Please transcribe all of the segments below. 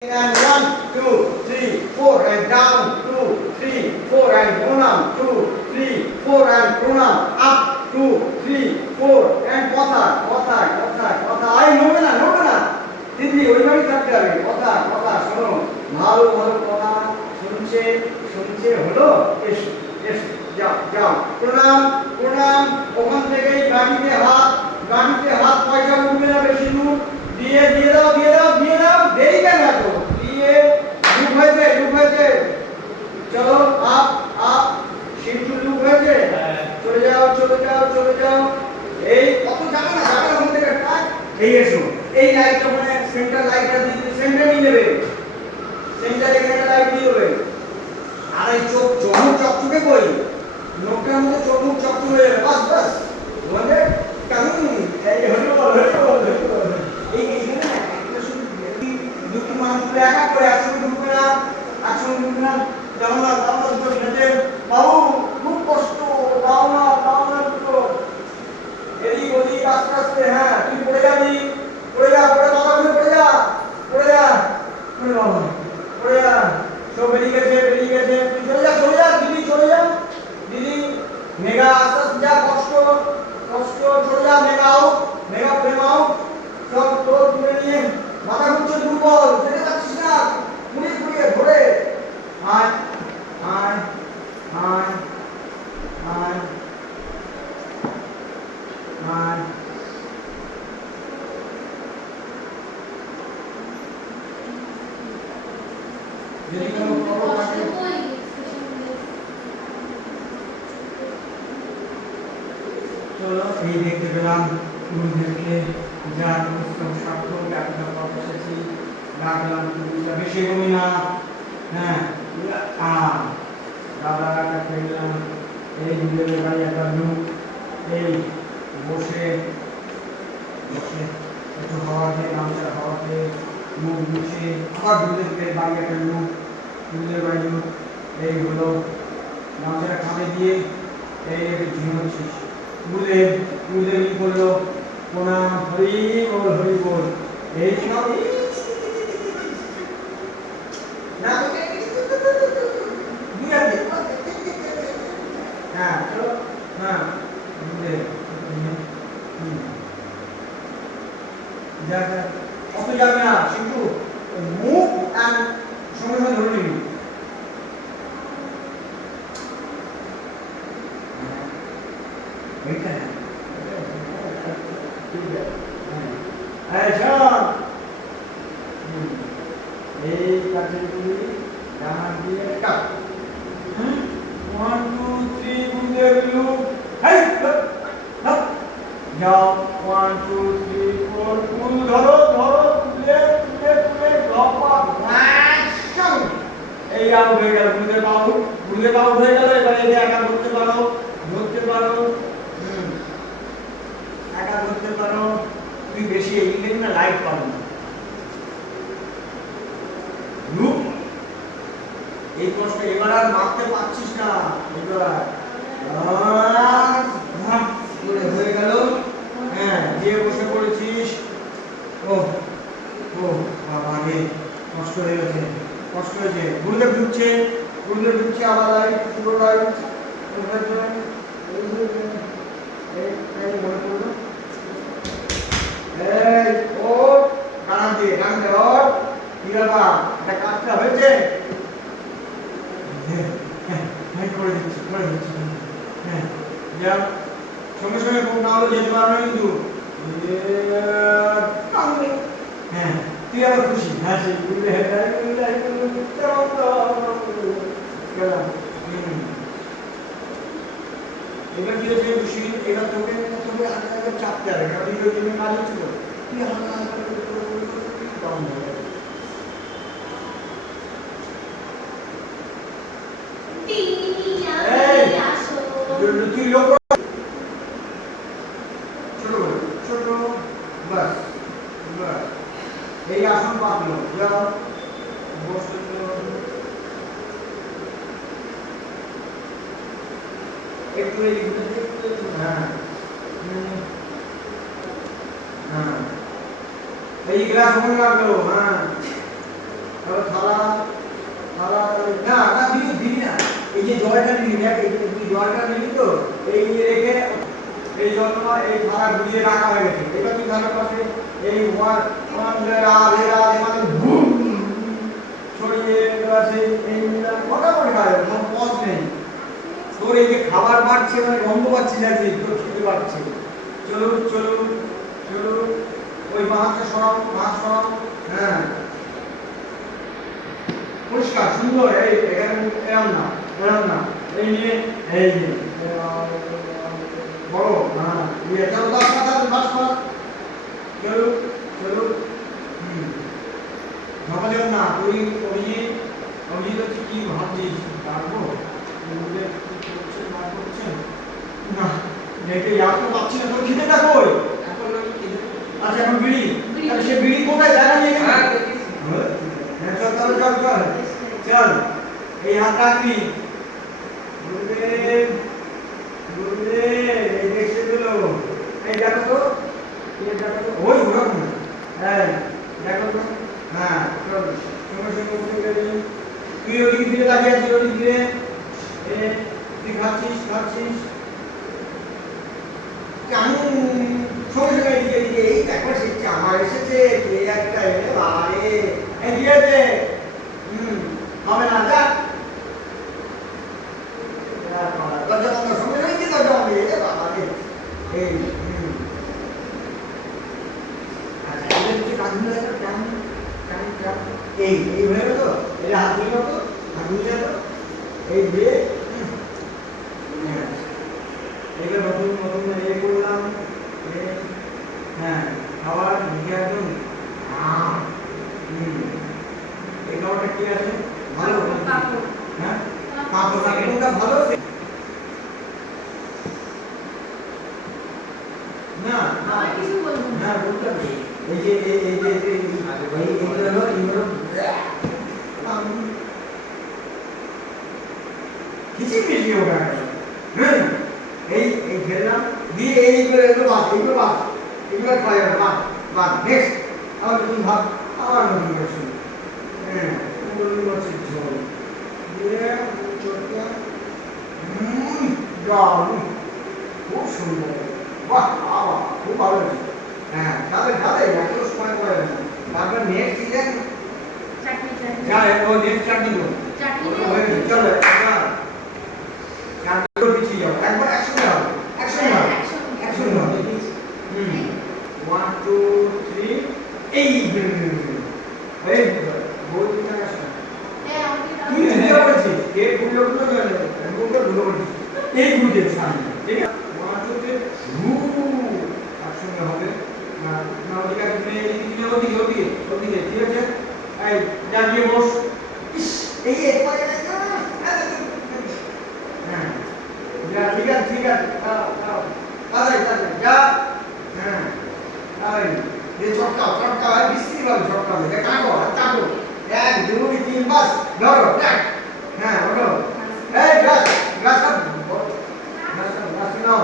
and one, two, three, four, and down, আয় যদি কোনো খবর থাকে চলো এই দেখতে পেলাম গুরুদেবকে যার উৎসব সার্থক একটা পথ এসেছি ডাকলাম গুরুটা বেশি কমি না হ্যাঁ আ দাদা কাছে গেলাম এই গুরুদেবের বাড়ি একটা লোক এই বসে বসে একটু হাওয়া দিয়ে গামছা হাওয়া দিয়ে মুখ মুছে, আবার দুধের পেট বাঙিয়ে ফেলল দুধের বাড়ি এই হলো গামছাটা খাবে দিয়ে, এই ঝিমোচ্ছিস গুরুদেব গুরুদেব কি করল? প্রণাম, হরি বল হরি বল, এই সব না হ্যাঁ চলো হ্যাঁ গুরুদেব হুম। যা যা অত যাবে না কিন্তু মুখ আর সঙ্গে সঙ্গে ধরে নিবি এইটা ঠিক আছে হ্যাঁ এই শোন হুম। এই কাছে তুই ডান দিয়ে কাট ওয়ান টু থ্রি গুরুদেব লুক হেই লুক লুক যাও ওয়ান টু থ্রি ফোর ফুল ধরো ধরো তুলে তুলে তুলে গপা অ্যাকশন এই হয়ে গেল গুরুদেব আউট গুরুদেব আউট হয়ে গেল, এবারে এদের একা ধরতে পারো ধরতে পারো একা ধরতে পারো তুই বেশি এগিয়ে না লাইট পাবো না। লুক, এই কষ্ট এবার আর মারতে পারছিস না, এবার হয়ে গেল হ্যাঁ দিয়ে বসে পড়েছিস। ও ও বাবা রে, কষ্ট হয়ে গেছে। কষ্ট হয়েছে। গুরুদেব ঢুকছে গুরুদেব ঢুকছে আবার কাজটা হয়েছে? হ্যাঁ, হ্যাঁ, হ্যাঁ, করে দিচ্ছি করে দিচ্ছি। হ্যাঁ যা সঙ্গে সঙ্গে ফোন না হলে যেতে পারবে কিন্তু। হ্যাঁ তুই আবার খুশি হাসি হ্যাঁ হ্যাঁ, বুঝলে, কেমন তো? গেলাম এবার তোকে তোকে চাপতে হবে কারণ তুই হাসা হয়ে যাবে তুই লোক ছোট করে ছোট বাস বাস এই আসন পাতলো যাও বসে একটু এই দিকে একটু হ্যাঁ হ্যাঁ এই গ্লাস মনে রাখল হ্যাঁ তারপর থালা থালা না না দিবি দিবি না এই যে জলটা নিবি দেখ তুই জলটা নিবি তো এই রেখে এই জন্য এই থালা গুলিয়ে রাখা হয়ে গেছে এবার তুই ধানের পাশে এই ওয়ান ওয়ান রাধে রাধে মানে বুম ছড়িয়ে আছে এই মোটামুটি খাবে কোনো পথ নেই তোর এই যে খাবার বাড়ছে মানে গন্ধ পাচ্ছি যাচ্ছি তোর খেতে পাচ্ছে চলুন চলুন চলুন। ওই মাছটা সরাও মাছ সরাও হ্যাঁ। পরিষ্কার, সুন্দর, এই, এখানে এরম না এরম না এই নিয়ে, এই যে, বড় হ্যাঁ ইয়ে চলো দশ পাতা দশ পাতা হুম। ঝাপা দেব না তুই অভিজিৎ অভিজিৎ কি ভাবছিস? পারব? বলে কি করছে না করছে এখন নেটে তো পাচ্ছি না তোর খিদে না কই আচ্ছা এখন বিড়ি? তাহলে সে বিড়ি কোথায়? জানা নেই হ্যাঁ চল চল চল চল। চল এই হাত রাখবি গুরুদেব গুরুদেব এই দেখছে দিল এই দেখো তো এই দেখো তো ওই ওরকম হ্যাঁ দেখো তো হ্যাঁ চল সঙ্গে সঙ্গে উঠে গেলি তুই ওদিকে ফিরে তাকিয়ে আছিস ওদিকে ফিরে এ তুই খাচ্ছিস খাচ্ছিস কেমন সঙ্গে সঙ্গে এদিকে এদিকে এই দেখো সে চামা এসেছে কে একটা এলে বাবারে এই কি আছে হুম হবে না যা দরজা বন্ধ সঙ্গে সঙ্গে কি দরজা বন্ধ এ বাবারে এই হুম আচ্ছা এটা হচ্ছে কাজগুলো দেখো কেমন কেমন কেমন এই এই হয়ে গেল তো এই হাত ধুয়ে তো হাত ধুয়ে তো এই দিয়ে হুম, হ্যাঁ এটা নতুন নতুন এ করলাম এ, হ্যাঁ খাবার দিকে একদম আহ, হুম। এই খাবারটা কি আছে? ভালো হ্যাঁ? কাপড় কাপড়টা ভালো না না। না। বলতে হবে। এই যে এই এই যে এই এই এইগুলো হলো এইগুলো কিছু বেশি হবে হ্যাঁ? এই এই ফেললাম দিয়ে এইগুলো এগুলো বাদ এইগুলো বাদ। এগুলো খাওয়া যাবে বাদ বাদ। নেক্সট আবার নতুন ভাব আবার নতুন রসুন হ্যাঁ। রসুন ঝোল দিয়ে চটকা দারুণ খুব সুন্দর বাহ বাবা খুব ভালো হ্যাঁ তাহলে তাহলে এত সময় পড়ে না তারপর নেক্সট যা ও নেক্সট চাটনি দেবো চলো চাটনি পিছিয়ে যাও একবার একসঙ্গে হবে একসঙ্গে হবে একসঙ্গে হবে হুম ওয়ান টু থ্রি এই এই বহুত টাকা শোনা তুই ঢুকে পড়েছিস কে ঢুকে পড়ল জানে ঢুকে ঢুকে পড়েছিস এই ঢুকে সামনে ঠিক আছে ওয়ান টু থ্রি হু একসঙ্গে হবে না না ওদিকে একদিকে এদিকে ওদিকে ওদিকে ওদিকে ঠিক আছে এই যা গিয়ে বস ইস এই যে পরে হ্যাঁ যা ঠিক আছে ঠিক আছে দাও দাও তাড়াতাড়ি তাড়াতাড়ি যা হ্যাঁ তাড়াতাড়ি যে চটকাও চটকাও আর বিশ্রী ভাবে চটকাও এটা কাটো আর কাটো এক দুই তিন বাস ধরো এক হ্যাঁ ওঠো এই গ্লাস গ্লাসটা গ্লাসটা গ্লাস নাও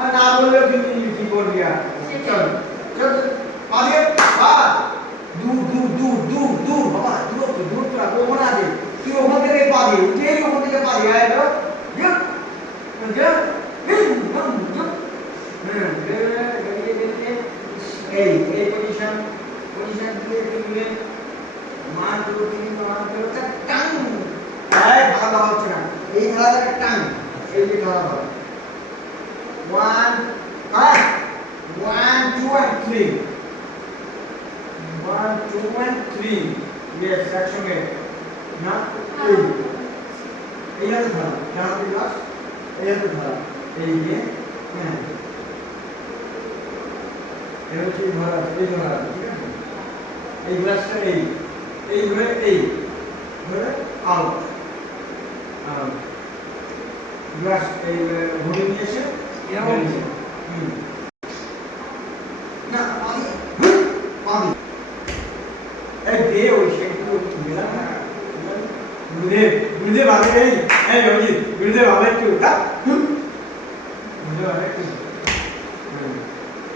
আর না বললেও কিন্তু কি করবি আর চল চল পালিয়ে পা দূর দূর দূর দূর দূর বাবা দূর তো দূর তো রাখব মনে আছে তুই ওখান থেকে পাবি উঠেই ওখান থেকে পাবি আয় ধরো যুপ যুপ যুপ যুপ হ্যাঁ গড়িয়ে গড়িয়ে এই এই পজিশন পজিশন দিয়ে দিয়ে মান দুটো তিন মান দুটো টাং এই ভালো দেওয়া হচ্ছে না এই খেলাটা টাং এই যে খেলা হবে ওয়ান আয় ওয়ান এই হ্যাঁ ঠিক আছে এই গ্লাসটা এই এই ধরে এই আউট আউট গ্লাস এই ঘুরে নিয়ে এসে এরকম? পাবে। এই দে ওই সেগুলো হ্যাঁ? গুরুদেব গুরুদেব আগে, এই এই অজিত গুরুদেব আগে একটু গুরুদেব আগে একটু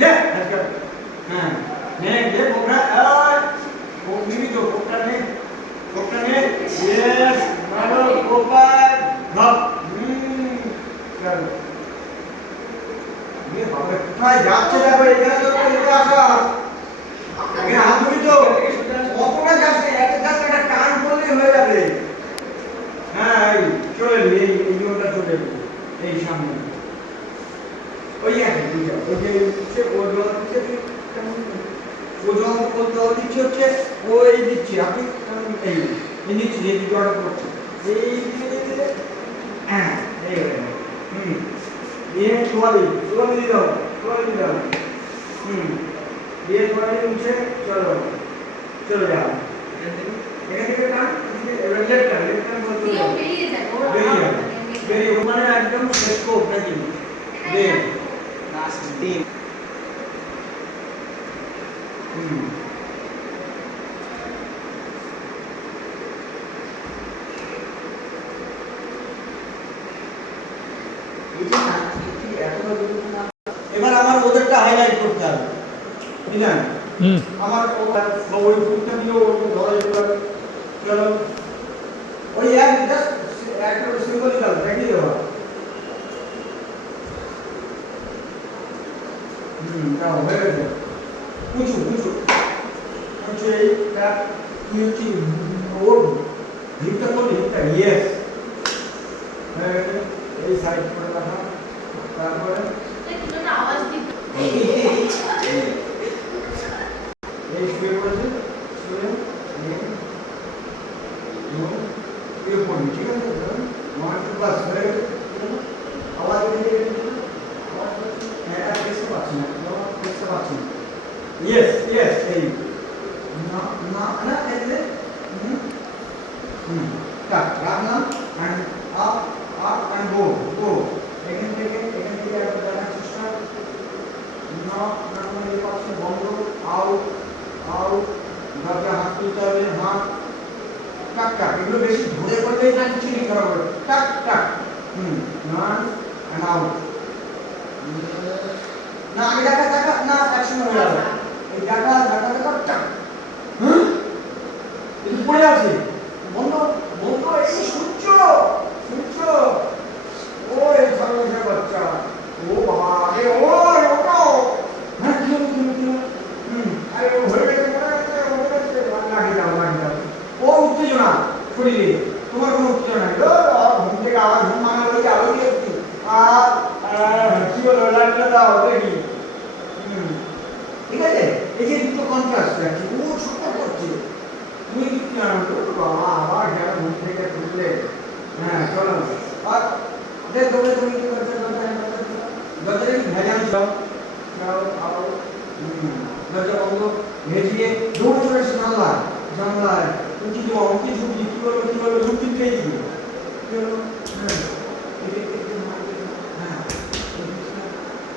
হ্যাঁ, হ্যাঁ নে, দে পোকরা পোক নিবি তো পোকটা নে পোকটা নে। ইয়েস ভালো গোপাল ধপ হুম, চলো। ये बाबा कितना याद चला गया इधर तो इधर आ তুই হচ্ছে ওর হিপটা করলি হিপটা ইয়েস হয়ে গেছে এই সাইড করে রাখা তারপরে একটা আওয়াজ দিতে এই শুয়ে পড়েছে শুয়ে নিয়ে নো শুয়ে পড়ি ঠিক আছে নয় টু প্লাস হয়ে গেছে আওয়াজ বেরিয়ে গেছে আওয়াজ বেরিয়ে- হ্যাঁ আর দেখতে পাচ্ছি না no, দেখতে পাচ্ছি না ইয়েস ইয়েস এই না না না এই যে হুম হুম কাট রাখলাম and up up and go go এখান থেকে এখান থেকে একটা দেখার চেষ্টা না না মানে এই পাশে বন্ধ আউট আউট দরজা হাত তুলতে হবে হাত টাক টাক এগুলো বেশি ধরে করলেই না চিনি খারাপ হবে টাক টাক হুম নান অ্যান্ড আউট না আগে দেখা দেখা না একসঙ্গে হয়ে যাবে এই দেখা দেখা দেখা টাক হুম এটা পড়ে আছে বন্ধ বন্ধ এই সূর্য সূর্য ও এই সর্বশেষ বাচ্চা ও বাবা আরে ও ওটাও হ্যাঁ কি হলো কি হলো কি হলো হুম আরে ও হয়ে গেছে মনে হচ্ছে মনে হচ্ছে লাগিয়ে দাও লাগিয়ে দাও ও উত্তেজনা শরীরে তোমার কোনো উত্তেজনা নেই ও আর ঘুম থেকে আবার ঘুম ভাঙা বলে আলো দিয়ে একটু আর আর কি হলো লাইটটা দাও দেখি হুম ঠিক আছে এই যে আছে ও ছোট করছে তুমি কি জানো বাবা আবার যারা ঘুম থেকে উঠলে হ্যাঁ চলো আর দেখ দৌড়ে তুমি কি করছ দরজা কি ভেজাল দাও দাও আও হুম, দরজা বন্ধ ভেজিয়ে দৌড়ে চলে এসে জানলায় উঁকি দেওয়া উঁকি ঝুঁকি কি বলব কি বলব ঝুঁকি পেয়ে দিবি কি হলো হ্যাঁ এদিক থেকে মারবে। হ্যাঁ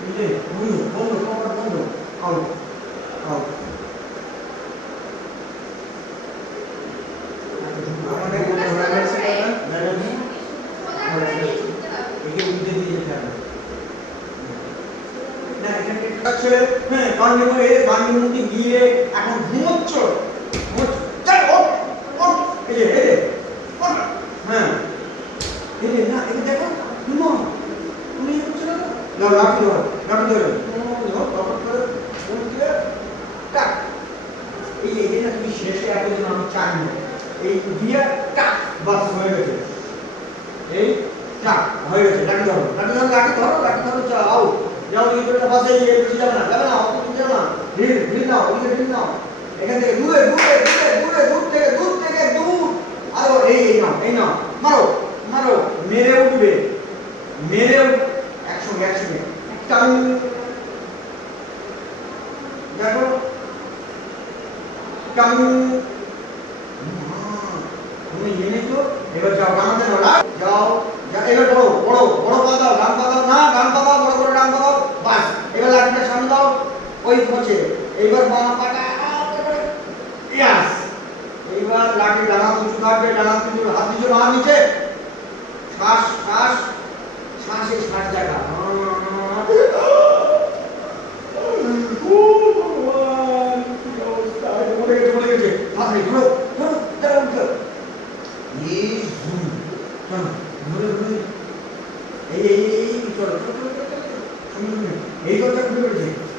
এই যে বন্ধ বন্ধ কপাট বন্ধ আউট আউট আমাদের কোনো ব্যালেন্স নেই না ব্যালেন্স একে উল্টে দিয়ে যেতে হবে না এখানে আছে হ্যাঁ গান্ধী মনে মন্দির গিয়ে এখন ঘুমোচ্ছ। হ্যাঁ না দেখো তুমি করছ না না এই তুমি শেষে এতদিন আমি চাই এই দিয়ে হয়ে এই টাক হয়ে গেছে লাঠি ধরো লাঠি ধরো লাঠি ধরো লাঠি ধরো যাও যাও এই না যাবে না যাবে না ঢিল ঢিল নাও, ওদিকে ঢিল নাও। এখান থেকে দূরে দূরে দূরে দূরে, দূর থেকে দূর থেকে, দূর। আরও, এই এই নাও এই নাও। মারো মারো, মেরে উঠবে। মেরে একসঙ্গে একসঙ্গে। দেখো। টান। তুমি এনে তো এবার যাও ডানাতে লাগ। যাও এবার বড় বড় বড় পা দাও ডান পা দাও না ডান পা দাও বড় করে ডান পা দাও বাস, এবার লাঠিটা সামনে দাও। ওই পচে এইবার বাম পাটা ইয়াস এইবার লাঠি ডানা উঁচু থাকবে ডানা উঁচু হাত নিচে মার নিচে শ্বাস শ্বাস শ্বাসে শ্বাস জায়গা এই এই এই এই কথা শুরু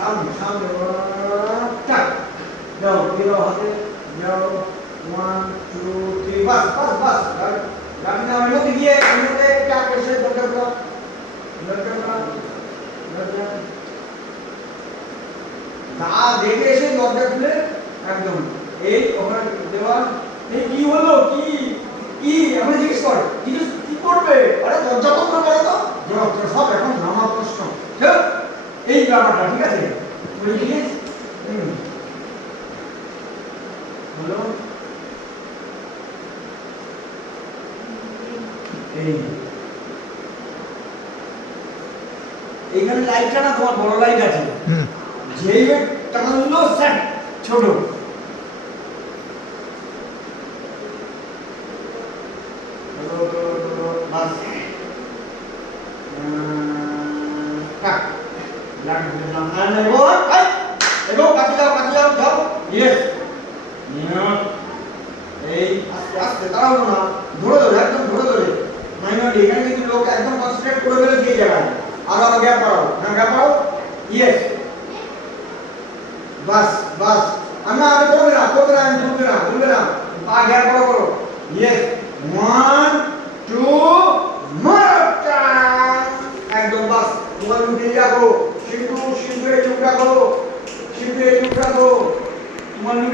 সামনে টাক যাও দিয়ে দাও হাতে যাও ওয়ান টু থ্রি বাস বাস বাস গাড়ি না আমি মধ্যে গিয়ে আমি মধ্যে টাক এসে দরকার দাও দরকার দাও দরকার না দেখে এসে দরজা খুলে একদম। এই ওখানে দেওয়া এই কি হলো? কি? কি? আমি জিজ্ঞেস কর। জিজ্ঞেস কি করবে? আরে, দরজা বন্ধ করো তো সব এখন নামা প্রশ্ন। ঠিক এই ব্যাপারটা ঠিক আছে? হলো এই। এইখানে লাইটটা না তোমার বড় লাইট আছে। যে যেই টানলো স্যার ছোট বাস কাট লাগ দিলাম আর নেব হাই এগো কাছে যাও কাছে যাও ইয়েস এই আস্তে আস্তে তাড়াও না। ধরে ধরে, একদম ধরে ধরে। নাই এখানে কিন্তু লোক একদম কনসেন্ট্রেট করে ফেলে দিয়ে জায়গায়। আর আমার গ্যাপ পাও না গ্যাপ পাও ইয়েস বাস বাস। আমি আমি করবে না করবে না, বলবে না বলবে না। পা গ্যাপ বড় করো। Yes one two okay